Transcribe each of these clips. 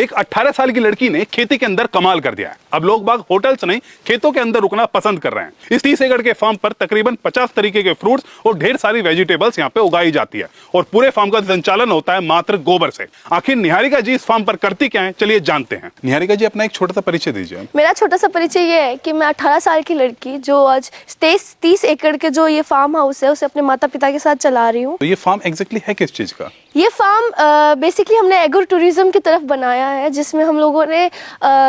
एक 18 साल की लड़की ने खेती के अंदर कमाल कर दिया है। अब लोग बाग होटल्स नहीं, खेतों के अंदर रुकना पसंद कर रहे हैं। इस 30 एकड़ के फार्म पर तकरीबन 50 तरीके के फ्रूट्स और ढेर सारी वेजिटेबल्स यहाँ पे उगाई जाती है और पूरे फार्म का संचालन होता है मात्र गोबर से। आखिर निहारिका जी इस फार्म पर करती क्या है, चलिए जानते हैं। निहारिका जी, अपना एक छोटा सा परिचय दीजिए। मेरा छोटा सा परिचय ये है कि मैं 18 साल की लड़की जो आज 30 एकड़ के जो ये फार्म हाउस है उसे अपने माता पिता के साथ चला रही हूँ। तो ये फार्म एग्जैक्टली है किस चीज का? ये फार्म बेसिकली हमने एग्रो टूरिज्म की तरफ बनाया है, जिसमें हम लोगों ने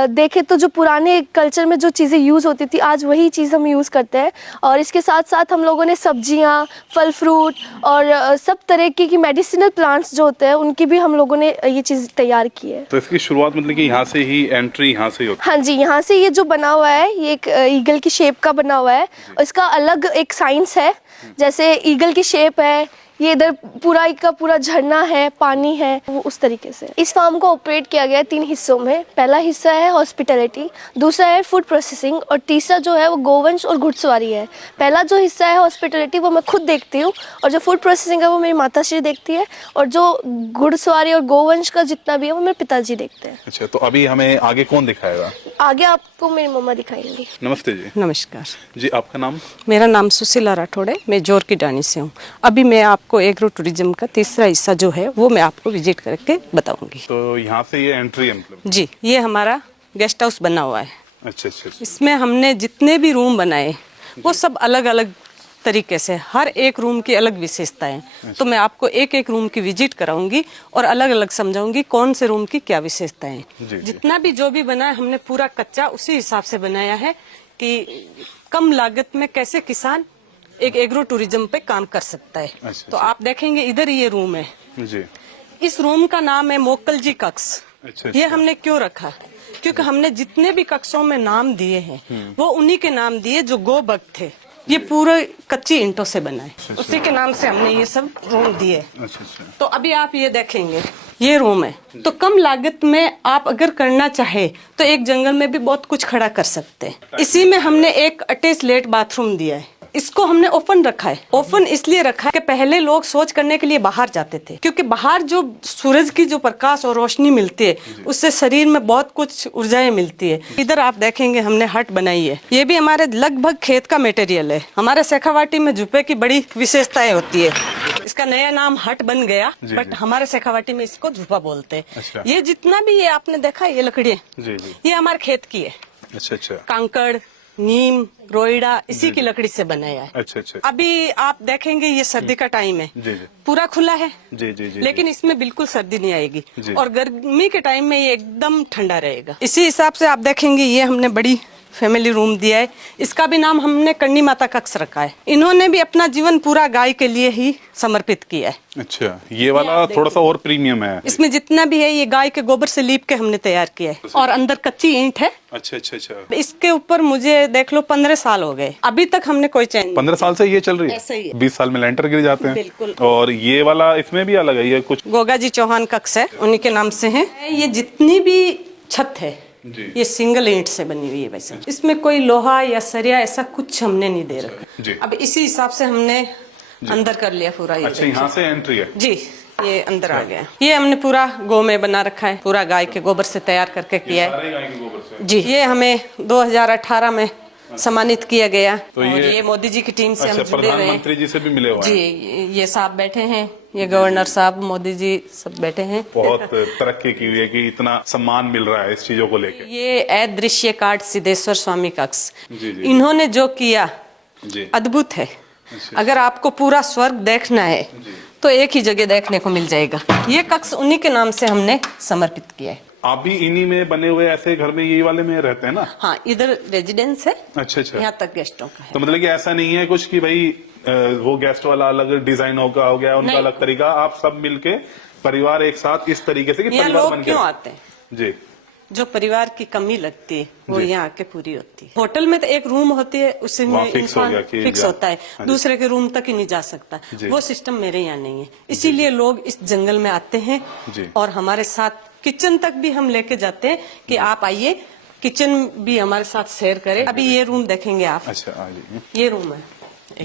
देखे तो जो पुराने कल्चर में जो चीज़ें यूज़ होती थी आज वही चीज़ हम यूज़ करते हैं। और इसके साथ साथ हम लोगों ने सब्जियां, फल फ्रूट और सब तरह की मेडिसिनल प्लांट्स जो होते हैं उनकी भी हम लोगों ने ये चीज़ तैयार की है। तो इसकी शुरुआत मतलब कि यहाँ से ही एंट्री यहाँ से ही होती है? हाँ जी, यहाँ से ये जो बना हुआ है ये एक ईगल की शेप का बना हुआ है और इसका अलग एक साइंस है। जैसे ईगल की शेप है, ये इधर पूरा का पूरा झरना है, पानी है, वो उस तरीके से। इस फार्म को ऑपरेट किया गया है 3 हिस्सों में। पहला हिस्सा है हॉस्पिटैलिटी, दूसरा है फूड प्रोसेसिंग और तीसरा जो है वो गोवंश और घुड़सवारी है। पहला जो हिस्सा है हॉस्पिटैलिटी वो मैं खुद देखती हूँ और जो फूड प्रोसेसिंग है वो मेरी माताश्री देखती है और जो घुड़सवारी और गोवंश का जितना भी है वो मेरे पिताजी देखते हैं। अच्छा, तो अभी हमें आगे कौन दिखाएगा? आगे आपको मेरी मम्मा दिखाएंगी। नमस्ते जी। नमस्कार जी, आपका नाम? मेरा नाम सुशीला राठौड़ है, मैं जोर की डानी से हूँ। अभी मैं आपको एग्रो टूरिज्म का तीसरा हिस्सा जो है वो मैं आपको विजिट करके बताऊंगी। तो यहाँ से ये एंट्री है मतलब? जी, ये हमारा गेस्ट हाउस बना हुआ है। अच्छा अच्छा अच्छा। इसमें हमने जितने भी रूम बनाए वो सब अलग अलग तरीके से, हर एक रूम की अलग विशेषताएं। तो मैं आपको एक एक रूम की विजिट कराऊंगी और अलग अलग समझाऊंगी कौन से रूम की क्या विशेषताएं। जितना भी जो भी बना है हमने पूरा कच्चा उसी हिसाब से बनाया है कि कम लागत में कैसे किसान एक एग्रो टूरिज्म पे काम कर सकता है। तो आप देखेंगे इधर ये रूम है जी। इस रूम का नाम है मोकल जी कक्ष। अच्छा। ये हमने क्यों रखा? क्योंकि हमने जितने भी कक्षों में नाम दिए हैं वो उन्हीं के नाम दिए जो गो भक्त थे। ये पूरे कच्ची ईंटों से बना है, उसी के नाम से हमने ये सब रूम दिए। अच्छा अच्छा। तो अभी आप ये देखेंगे ये रूम है, तो कम लागत में आप अगर करना चाहे तो एक जंगल में भी बहुत कुछ खड़ा कर सकते हैं। इसी में हमने एक अटैच लेट बाथरूम दिया है। इसको हमने ओपन रखा है। ओपन इसलिए रखा है कि पहले लोग शौच करने के लिए बाहर जाते थे, क्योंकि बाहर जो सूरज की जो प्रकाश और रोशनी मिलती है उससे शरीर में बहुत कुछ ऊर्जाएं मिलती है। इधर आप देखेंगे हमने हट बनाई है, ये भी हमारे लगभग खेत का मटेरियल है। हमारे शेखावाटी में झुप्पे की बड़ी विशेषताएं होती है। इसका नया नाम हट बन गया, बट हमारे शेखावाटी में इसको झुप्पा बोलते हैं। अच्छा। ये जितना भी ये आपने देखा ये लकड़ी ये हमारे खेत की है। अच्छा अच्छा। कांकड़, नीम, रोइडा इसी की लकड़ी से बनाया है। अच्छा अच्छा। अभी आप देखेंगे ये सर्दी का टाइम है, जी जी। पूरा खुला है जी जी जी। लेकिन इसमें बिल्कुल सर्दी नहीं आएगी जी। और गर्मी के टाइम में ये एकदम ठंडा रहेगा। इसी हिसाब से आप देखेंगे ये हमने बड़ी फैमिली रूम दिया है। इसका भी नाम हमने करनी माता कक्ष रखा है। इन्होंने भी अपना जीवन पूरा गाय के लिए ही समर्पित किया है। अच्छा, ये वाला थोड़ा सा और प्रीमियम है। इसमें जितना भी है ये गाय के गोबर से लीप के हमने तैयार किया है और अंदर कच्ची ईंट है। अच्छा अच्छा अच्छा। इसके ऊपर मुझे देख लो 15 साल हो गए, अभी तक हमने कोई चेंज। 15 साल से ये चल रही है? ऐसे ही है। 20 साल में लेंटर गिर जाते हैं। बिल्कुल। और ये वाला इसमें भी अलग है, ये कुछ गोगा जी चौहान कक्ष है, उन्हीं के नाम से है। ये जितनी भी छत है जी। ये सिंगल ईंट से बनी हुई है। वैसे इसमें कोई लोहा या सरिया ऐसा कुछ हमने नहीं दे रखा। जी। अब इसी हिसाब से हमने अंदर कर लिया पूरा। ये अच्छा, यहाँ से एंट्री है? जी, ये अंदर आ गया। ये हमने पूरा गौ में बना रखा है, पूरा गाय के गोबर से तैयार करके किया है। सारे गाय के गोबर से? जी, ये हमें 2018 में सम्मानित किया गया। तो और ये मोदी जी की टीम से हम जुड़े हुए हैं। प्रधानमंत्री जी से भी मिले हुए जी, ये साहब बैठे हैं, ये गवर्नर साहब, मोदी जी सब बैठे हैं। बहुत तरक्की की हुई है कि इतना सम्मान मिल रहा है इस चीजों को लेकर। ये अदृश्य कार्ड सिद्धेश्वर स्वामी कक्ष, जी जी। इन्होंने जो किया जी। अद्भुत है। अगर आपको पूरा स्वर्ग देखना है तो एक ही जगह देखने को मिल जाएगा। ये कक्ष उन्हीं के नाम से हमने समर्पित किया है। आप भी इन्हीं में बने हुए ऐसे घर में यही वाले में रहते हैं ना? हाँ, इधर रेजिडेंस है। अच्छा अच्छा। यहाँ तक गेस्टों का है। तो मतलब कि ऐसा नहीं है कुछ कि भाई वो गेस्ट वाला अलग डिजाइन होगा, हो गया उनका अलग तरीका, आप सब मिलके परिवार एक साथ इस तरीके से कि यहाँ परिवार लोग बन क्यों के? आते हैं? जी। जो परिवार की कमी लगती है वो यहाँ आके पूरी होती है। होटल में तो एक रूम होती है, उससे इंसान फिक्स होता है, दूसरे के रूम तक ही नहीं जा सकता। वो सिस्टम मेरे यहाँ नहीं है, इसीलिए लोग इस जंगल में आते हैं और हमारे साथ किचन तक भी हम लेके जाते हैं कि आप आइए, किचन भी हमारे साथ शेयर करें। अभी ये रूम देखेंगे आप। अच्छा, ये रूम है।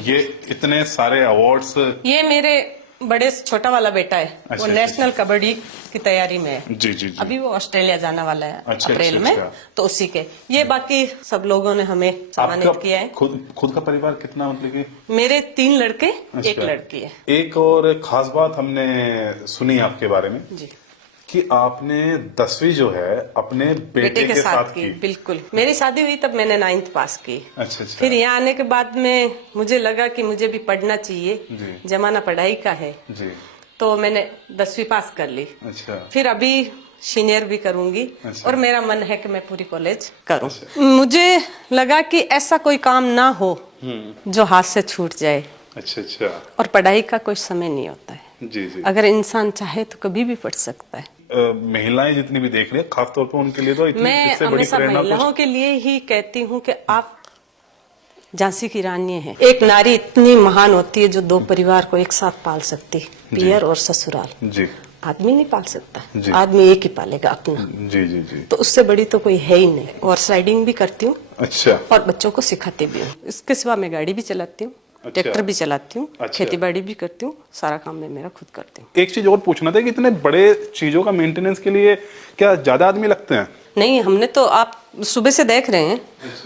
ये इतने सारे अवार्ड्स। ये मेरे बड़े छोटा वाला बेटा है, अच्छा, वो नेशनल कबड्डी की तैयारी में है। जी जी जी। अभी वो ऑस्ट्रेलिया जाने वाला है अच्छा, अप्रैल अच्छा, में, अच्छा। तो उसी के ये बाकी सब लोगों ने हमें सम्मानित किया है। खुद का परिवार कितना, मतलब कि? मेरे 3 लड़के, अच्छा। 1 लड़की है। एक और खास बात हमने सुनी आपके बारे में जी, कि आपने 10वीं जो है अपने बेटे के के साथ साथ की। बिल्कुल। मेरी शादी हुई तब मैंने 9th पास की। अच्छा अच्छा। फिर यहाँ आने के बाद में मुझे लगा कि मुझे भी पढ़ना चाहिए, जी। जमाना पढ़ाई का है, जी। तो मैंने 10वीं पास कर ली। अच्छा। फिर अभी सीनियर भी करूंगी। अच्छा। और मेरा मन है कि मैं पूरी कॉलेज करूं। मुझे लगा कि ऐसा कोई काम ना हो जो हाथ से छूट जाए। अच्छा अच्छा। और पढ़ाई का कोई समय नहीं होता है, जी जी। अगर इंसान चाहे तो कभी भी पढ़ सकता है। महिलाएं जितनी भी देख रही है, खास तौर पर उनके लिए तो इतनी मैं इससे बड़ी हमेशा प्रेरणा महिलाओं के लिए ही कहती हूँ कि आप झांसी की रानी है। एक नारी इतनी महान होती है जो 2 परिवार को एक साथ पाल सकती है, पियर और ससुराल। जी आदमी नहीं पाल सकता, जी। आदमी एक ही पालेगा अपना। जी जी जी। तो उससे बड़ी तो कोई है ही नहीं। और स्लाइडिंग भी करती हूँ अच्छा। और बच्चों को सिखाती भी हूँ। इसके सिवा मैं गाड़ी भी चलाती हूँ, अच्छा। ट्रैक्टर भी चलाती हूँ, अच्छा। खेती बाड़ी भी करती हूँ, सारा काम मैं मेरा खुद करती हूँ। एक चीज और पूछना था कि इतने बड़े चीजों का मेंटेनेंस के लिए क्या ज्यादा आदमी लगते हैं? नहीं, हमने तो, आप सुबह से देख रहे हैं,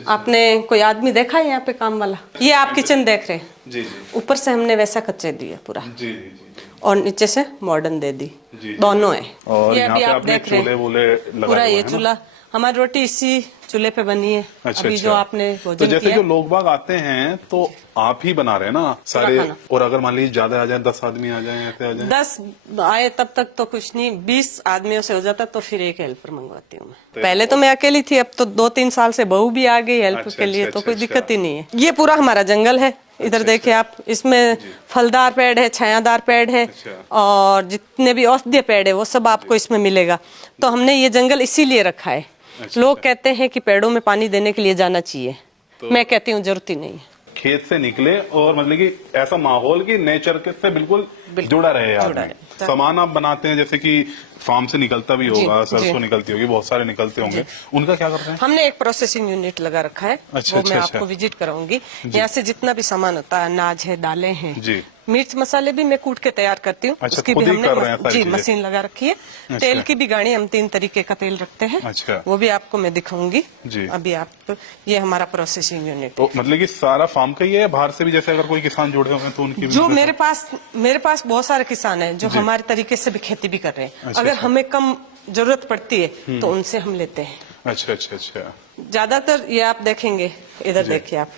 आपने कोई आदमी देखा है यहाँ पे काम वाला? ये आप किचन देख रहे हैं, जी जी ऊपर से हमने वैसा कच्चे दिया पूरा, जी जी और नीचे से मॉडर्न दे दी, जी। दोनों है। और ये यहाँ अभी पे आप आपने देख रहे चूल्हे हैं वूल्हे लगाए पूरा, हुए ये हैं ना? चूल्हा, हमारी रोटी इसी चूल्हे पे बनी है। अच्छा अभी अच्छा। जो आपने तो भोजन जैसे किया, जो लोग बाग आते हैं तो आप ही बना रहे हैं ना सारे? खाना। और अगर मान लीजिए ज्यादा आ जाए, 10 आदमी आ जाए, ऐसे आ जाए? 10 आए तब तक तो कुछ नहीं, 20 आदमियों से हो जाता तो फिर एक हेल्पर मंगवाती हूँ मैं। पहले तो मैं अकेली थी, अब तो 2-3 साल से बहू भी आ गई हेल्प अच्छा, के लिए, अच्छा, तो कोई अच्छा, दिक्कत ही नहीं है। ये पूरा हमारा जंगल है, इधर देखिए आप, इसमें फलदार पेड़ है, छायादार पेड़ है, अच्छा। और जितने भी औषधीय पेड़ है वो सब आपको इसमें मिलेगा। तो हमने ये जंगल इसीलिए रखा है। अच्छा, लोग अच्छा। कहते हैं कि पेड़ों में पानी देने के लिए जाना चाहिए, मैं कहती हूँ जरूरत ही नहीं है। खेत से निकले और मतलब कि ऐसा माहौल कि नेचर के से बिल्कुल जुड़ा रहे आदमी। रहे। सामान आप बनाते हैं जैसे कि फार्म से निकलता भी होगा, जी, सरसों जी। निकलती होगी, बहुत सारे निकलते होंगे, उनका क्या करते हैं? हमने एक प्रोसेसिंग यूनिट लगा रखा है, अच्छा, वो मैं अच्छा, आपको अच्छा। विजिट कराऊंगी। यहाँ से जितना भी सामान होता है, अनाज है, दालें हैं, जी। मिर्च मसाले भी मैं कूट के तैयार करती हूँ। अच्छा, उसकी खुद भी ही हमने कर रहे हैं सारी जी चीजें? मशीन लगा रखी है। अच्छा। तेल की भी गाड़ी, हम 3 तरीके का तेल रखते हैं, अच्छा। वो भी आपको मैं दिखाऊंगी। जी। अभी आप, ये हमारा प्रोसेसिंग यूनिट तो मतलब कि सारा फार्म का ही है, बाहर से भी जैसे अगर कोई किसान जुड़े हुए हैं तो उनकी भी? जो मेरे पास बहुत सारे किसान हैं जो जी। हमारे तरीके से भी खेती भी कर रहे हैं। अच्छा, अगर अच्छा। हमें कम जरूरत पड़ती है तो उनसे हम लेते हैं। अच्छा अच्छा अच्छा। ज्यादातर ये आप देखेंगे, इधर देखिए आप,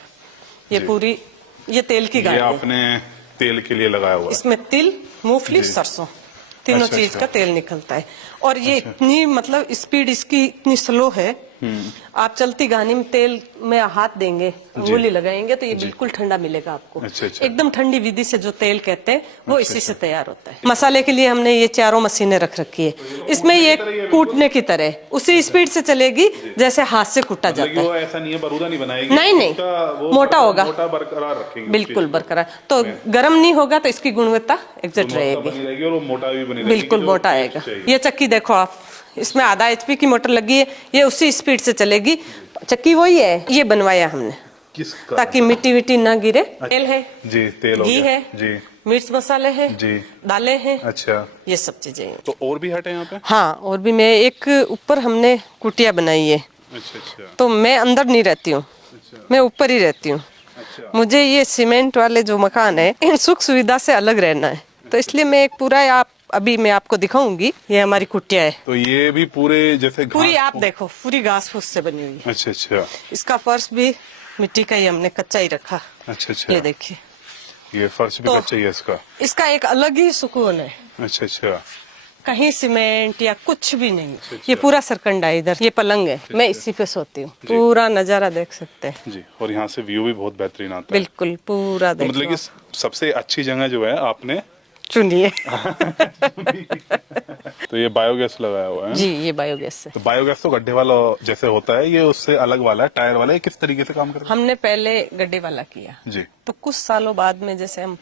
ये जी। पूरी, ये तेल की ये गाड़ी है। आपने तेल के लिए लगाया हुआ है? इसमें तिल, मूंगफली, जी। सरसों, तीनों अच्छा, चीज अच्छा। का तेल निकलता है। और ये इतनी, मतलब स्पीड इसकी इतनी स्लो है, आप चलती गाड़ी में तेल में हाथ देंगे, अंगुली लगाएंगे तो ये बिल्कुल ठंडा मिलेगा आपको। अच्छा, अच्छा। एकदम ठंडी विधि से जो तेल कहते हैं वो इसी से तैयार होता है। मसाले के लिए हमने ये चारों मशीनें रख रखी है। इसमें ये कूटने की तरह उसी स्पीड से चलेगी जैसे हाथ से कूटा मतलब जाता कि है। वो ऐसा नहीं है, बरूदा नहीं बनाएगी? नहीं, नहीं, उसका वो मोटा होगा, मोटा बरकरार रखेंगे, बिल्कुल बरकरार। तो गर्म नहीं होगा तो इसकी गुणवत्ता एग्जैक्ट रहेगी, बनी रहेगी और वो मोटा भी बनी रहेगी, बिल्कुल जो मोटा टेस्ट आएगा। चाहिए। ये चक्की देखो आप, इसमें आधा HP की मोटर लगी है, ये उसी स्पीड से चलेगी। चक्की वही है, ये बनवाया हमने किसका? ताकि मिट्टी विट्टी ना गिरे। तेल है जी, तेल हो घी गया। है जी मिर्च मसाले हैं जी। दालें हैं, अच्छा, ये सब चीजें हैं। तो और भी हट है यहाँ पे? हाँ, और भी मैं एक ऊपर हमने कुटिया बनाई है, अच्छा अच्छा तो मैं अंदर नहीं रहती हूँ, अच्छा मैं ऊपर ही रहती हूँ। अच्छा। मुझे ये सीमेंट वाले जो मकान है इन सुख सुविधा से अलग रहना है, तो इसलिए मैं एक पूरा, आप अभी मैं आपको दिखाऊंगी, ये हमारी कुटिया है। तो ये भी पूरे जैसे पूरी घास आप देखो, पूरी घास फूस से बनी हुई है। अच्छा अच्छा इसका फर्श भी मिट्टी का ही हमने कच्चा ही रखा। अच्छा अच्छा। ये देखिए, ये फर्श भी तो कच्चा ही है इसका? इसका एक अलग ही सुकून है, अच्छा अच्छा। कहीं सीमेंट या कुछ भी नहीं। ये पूरा सरकंडा है, इधर ये पलंग है, मैं इसी पे सोती हूँ। पूरा नजारा देख सकते हैं जी, और यहाँ से व्यू भी बहुत बेहतरीन आता है। बिल्कुल, पूरा तो देख मतलब कि सबसे अच्छी जगह जो है आपने चुनिए। तो ये बायोगैस लगाया हुआ है? जी, ये बायोगैस से। तो बायोगैस तो गड्ढे वाला जैसे होता है, ये उससे अलग वाला है, टायर वाला है, किस तरीके से काम करता हमने पहले गड्ढे वाला किया, है? जी तो कुछ सालों बाद में जैसे हम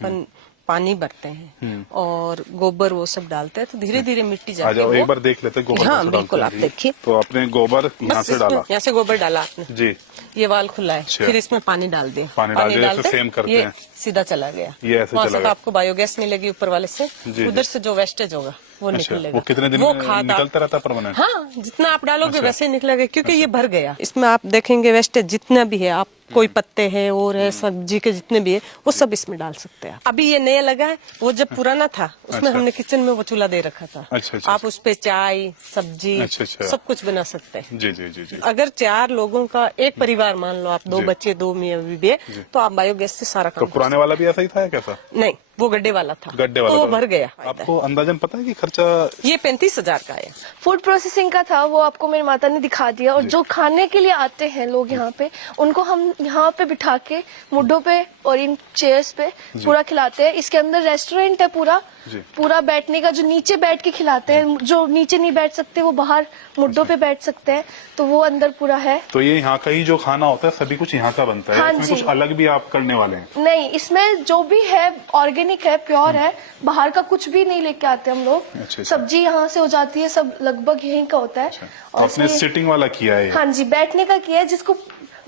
पानी भरते हैं और गोबर वो सब डालते हैं, तो धीरे धीरे मिट्टी आ जाके जाओ, एक वो, बार देख लेते हैं गोबर हाँ कैसे बिल्कुल, डालते आप हैं। देखिए, तो आपने गोबर यहाँ बस से डाला? यहाँ से गोबर डाला आपने, जी। ये वाल खुला है, अच्छा। फिर इसमें पानी डाल दिया, पानी डाल दिया, जैसे डालते सेम करते ये हैं। सीधा चला गया, ये ऐसे वहाँ चला से गया। आपको बायोगैस मिलेगी ऊपर वाले से, जी, उधर जी। से जो वेस्टेज होगा वो अच्छा, निकलेगा। वो कितने दिन वो में खाद आप- निकलता रहता है परमानेंट? हाँ, जितना आप डालोगे अच्छा। वैसे ही निकलेगा, क्योंकि ये भर गया। इसमें आप देखेंगे वेस्टेज जितना भी है, आप कोई पत्ते है और है सब्जी के जितने भी है वो सब इसमें डाल सकते हैं। अभी ये नया लगा है, वो जब पुराना था उसमें अच्छा। हमने किचन में वो चूल्हा दे रखा था। अच्छा, अच्छा। आप उस पे चाय सब्जी अच्छा, अच्छा। सब कुछ बना सकते हैं। जी जी जी जी। अगर 4 लोगों का एक परिवार मान लो, आप 2 जी। बच्चे 2 मियाँ बीवी है, तो आप बायोगैस से सारा तो काम पुराने वाला भी ऐसा ही था या कैसा? नहीं, वो गड्ढे वाला था, गड्ढे वाला तो वो था। भर गया। आपको अंदाजन पता है कि खर्चा? ये 35,000 का है। फूड प्रोसेसिंग का था, वो आपको मेरी माता ने दिखा दिया। और जो खाने के लिए आते हैं लोग यहाँ पे, उनको हम यहाँ पे बिठा के मुड्ढों पे और इन चेयर्स पे पूरा खिलाते हैं। इसके अंदर रेस्टोरेंट है पूरा, जी। पूरा बैठने का, जो नीचे बैठ के खिलाते हैं, जो नीचे नहीं बैठ सकते वो बाहर मुड्ढों पे बैठ सकते हैं, तो वो अंदर पूरा है। तो ये यहाँ का ही जो खाना होता है सभी कुछ यहाँ का बनता है? हाँ इसमें जी। कुछ अलग भी आप करने वाले हैं? नहीं, इसमें जो भी है ऑर्गेनिक है, प्योर है, बाहर का कुछ भी नहीं लेके आते हम लोग। अच्छा। सब्जी यहाँ से हो जाती है, सब लगभग यहीं का होता है। तो आपने इसमें- सिटिंग वाला किया है ये? हाँ जी, बैठने का किया है। जिसको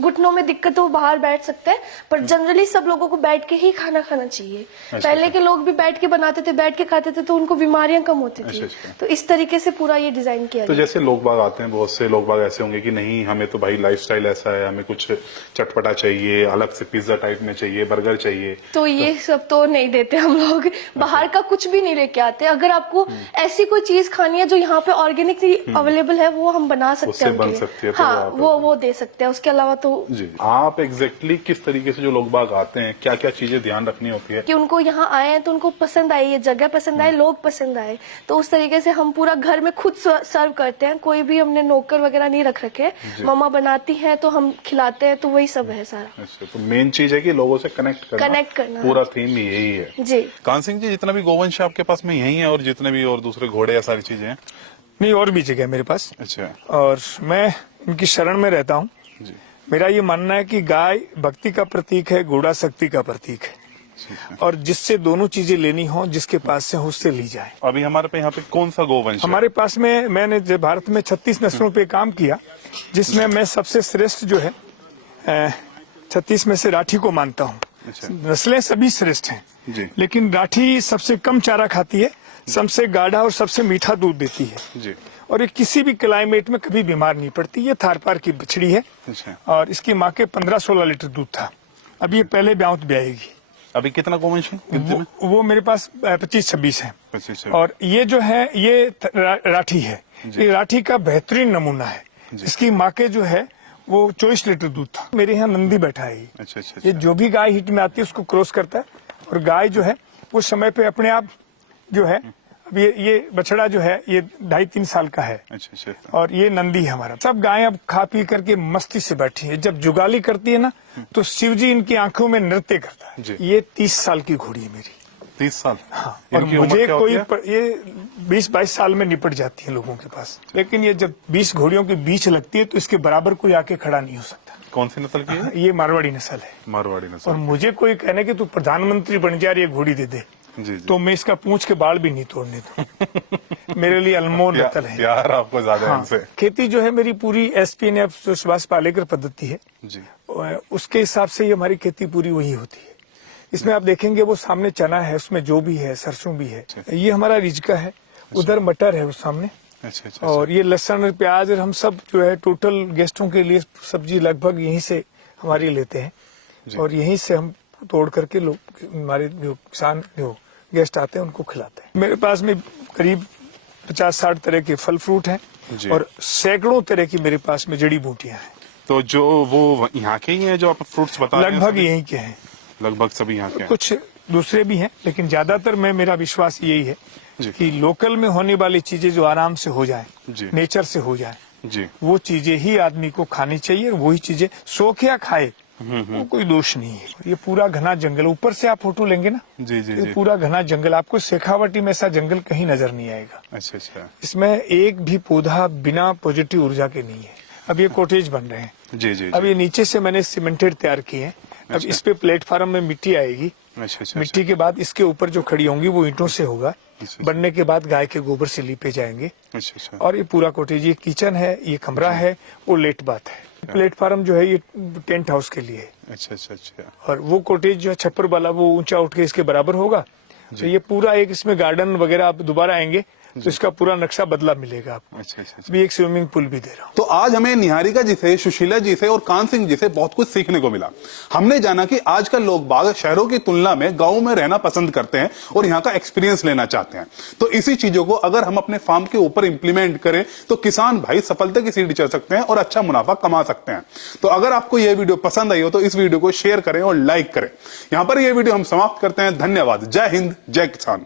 घुटनों में दिक्कत हो वो बाहर बैठ सकते हैं, पर जनरली सब लोगों को बैठ के ही खाना खाना चाहिए। पहले के लोग भी बैठ के बनाते थे, बैठ के खाते थे, तो उनको बीमारियां कम होती थी। अच्छा। तो इस तरीके से पूरा ये डिजाइन किया तो गया। जैसे लोग बाग आते हैं, बहुत से लोग बाग ऐसे होंगे कि नहीं हमें तो भाई लाइफस्टाइल ऐसा है, हमें कुछ चटपटा चाहिए, अलग से पिज्जा टाइप में चाहिए, बर्गर चाहिए। तो ये सब तो नहीं देते हम लोग, बाहर का कुछ भी नहीं लेके आते। अगर आपको ऐसी कोई चीज खानी है जो यहाँ पे ऑर्गेनिकली अवेलेबल है, वो हम बना सकते उससे हैं बन उनके लिए। सकती है, तो हाँ, आप- वो दे सकते हैं। उसके अलावा तो जी। आप एग्जैक्टली किस तरीके से जो लोग बाग आते हैं, क्या क्या चीजें ध्यान रखनी होती है? कि उनको यहाँ आए हैं तो उनको पसंद आई, ये जगह पसंद आए, लोग पसंद आए, तो उस तरीके से हम पूरा घर में खुद सर्व करते हैं। कोई भी हमने नौकर वगैरह नहीं रख रखे, मम्मा बनाती हैं तो हम खिलाते हैं, तो वही सब है सारा। अच्छा, तो मेन चीज है कि लोगों से कनेक्ट करना। पूरा थीम यही है। जी। कान सिंह जी, जितना भी गोवंश है आपके पास में यही है, और जितने भी और दूसरे घोड़े या सारी चीजें हैं? नहीं, और भी जगह है मेरे पास, अच्छा और मैं इनकी शरण में रहता हूँ। जी। मेरा ये मानना है कि गाय भक्ति का प्रतीक है, घोड़ा शक्ति का प्रतीक है, ठीक है। और जिससे दोनों चीजें लेनी हो, जिसके पास से हो उससे ली जाए। अभी हमारे पे यहाँ पे कौन सा गोवंश है? हमारे पास में मैंने जो भारत में 36 नस्लों पे काम किया, जिसमें मैं सबसे श्रेष्ठ जो है 36 में से राठी को मानता हूँ। अच्छा। नस्लें सभी श्रेष्ठ हैं, जी। लेकिन राठी सबसे कम चारा खाती है, सबसे गाढ़ा और सबसे मीठा दूध देती है, जी। और ये किसी भी क्लाइमेट में कभी बीमार नहीं पड़ती। ये थारपार की बछड़ी है, अच्छा। और इसकी माँ के 15-16 लीटर दूध था। अब ये पहले ब्याउत ब्याएगी। अभी कितना गोवंश है? कितने में? वो मेरे पास 25-26 है। 25 है। और ये जो है ये राठी है, जी। ये राठी का बेहतरीन नमूना है। जी। इसकी माँ के जो है वो 24 लीटर दूध था। मेरे यहाँ नंदी बैठा है ये। अच्छा अच्छा ये अच्छा। जो भी गाय हिट में आती है उसको क्रॉस करता है, और गाय जो है वो समय पे अपने आप जो है, अब ये बछड़ा जो है ये 2.5-3 साल का है, अच्छा अच्छा। और ये नंदी है हमारा। सब गायें अब खा पी करके मस्ती से बैठी है। जब जुगाली करती है ना, तो शिव जी इनकी आंखों में नृत्य करता जी। है। ये 30 साल की घोड़ी है मेरी। 30 साल? हाँ, और इनकी उम्र मुझे क्या होती कोई है? ये 20-22 साल में निपट जाती है लोगों के पास, लेकिन ये जब 20 घोड़ियों के बीच लगती है तो इसके बराबर कोई आके खड़ा नहीं हो सकता। कौन सी नस्ल की है? ये मारवाड़ी नस्ल है, मारवाड़ी और नस्ल। मुझे कोई कहने कि तू प्रधानमंत्री बन जा, ये घोड़ी दे दे, जी जी। तो मैं इसका पूंछ के बाल भी नहीं तोड़ने दूं। मेरे लिए अनमोल रतन है। प्यार आपको ज्यादा है हाँ, इनसे। खेती जो है मेरी पूरी SPNF जो सुभाष पालेकर पद्धति है, जी। उसके हिसाब से ही हमारी खेती पूरी वही होती है। इसमें आप देखेंगे वो सामने चना है, उसमें जो भी है, सरसों भी है, ये हमारा रिजका है, उधर मटर है उस सामने, अच्छा अच्छा। और ये लहसुन और प्याज, और हम सब जो है टोटल गेस्टों के लिए सब्जी लगभग यहीं से हमारी लेते हैं, और यहीं से हम तोड़ करके लोग, हमारे जो किसान जो गेस्ट आते हैं उनको खिलाते हैं। मेरे पास में करीब 50-60 तरह के फल फ्रूट हैं, जी। और सैकड़ों तरह की मेरे पास में जड़ी बूटियां हैं। तो जो वो यहाँ के ही हैं जो आप फ्रूट्स बता रहे हैं? लगभग सभी? यहीं के हैं, लगभग सभी यहाँ के हैं। कुछ दूसरे भी हैं, लेकिन ज्यादातर मेरा विश्वास यही है जी। कि लोकल में होने वाली चीजें जो आराम से हो जाए, जी। नेचर से हो जाए, जी। वो चीजें ही आदमी को खानी चाहिए। वही चीजें शौक या खाए, वो कोई दोष नहीं है। ये पूरा घना जंगल, ऊपर से आप फोटो लेंगे ना, जी जी ये जी। पूरा घना जंगल, आपको शेखावटी में ऐसा जंगल कहीं नजर नहीं आएगा। अच्छा अच्छा। इसमें एक भी पौधा बिना पॉजिटिव ऊर्जा के नहीं है। अब ये कॉटेज बन रहे हैं, जी जी अब जी। ये नीचे से मैंने सीमेंटेड तैयार किए हैं, अब इस पे प्लेटफार्म में मिट्टी आएगी। अच्छा अच्छा मिट्टी के बाद इसके ऊपर जो खड़ी होंगी वो ईंटों से होगा। अच्छा। बनने के बाद गाय के गोबर से लीपे जाएंगे। अच्छा अच्छा और ये पूरा कॉटेज, ये किचन है, ये कमरा है, वो लेट बाथ है। प्लेटफार्म जो है ये टेंट हाउस के लिए है। अच्छा अच्छा अच्छा और वो कॉटेज जो है छप्पर वाला, वो ऊंचा उठ के इसके बराबर होगा। तो ये पूरा एक इसमें गार्डन वगैरह, आप दोबारा आएंगे तो इसका पूरा नक्शा बदला मिलेगा आपको। अच्छा अच्छा भी एक स्विमिंग पूल भी दे रहा हूँ। तो आज हमें निहारिका जी से, सुशीला जी से और कान सिंह जी से बहुत कुछ सीखने को मिला। हमने जाना कि आजकल लोग बाग शहरों की तुलना में गांवों में रहना पसंद करते हैं और यहाँ का एक्सपीरियंस लेना चाहते हैं। तो इसी चीजों को अगर हम अपने फार्म के ऊपर इंप्लीमेंट करें तो किसान भाई सफलता की सीढ़ी चढ़ सकते हैं और अच्छा मुनाफा कमा सकते हैं। तो अगर आपको यह वीडियो पसंद आई हो तो इस वीडियो को शेयर करें और लाइक करें। यहां पर यह वीडियो हम समाप्त करते हैं। धन्यवाद। जय हिंद, जय किसान।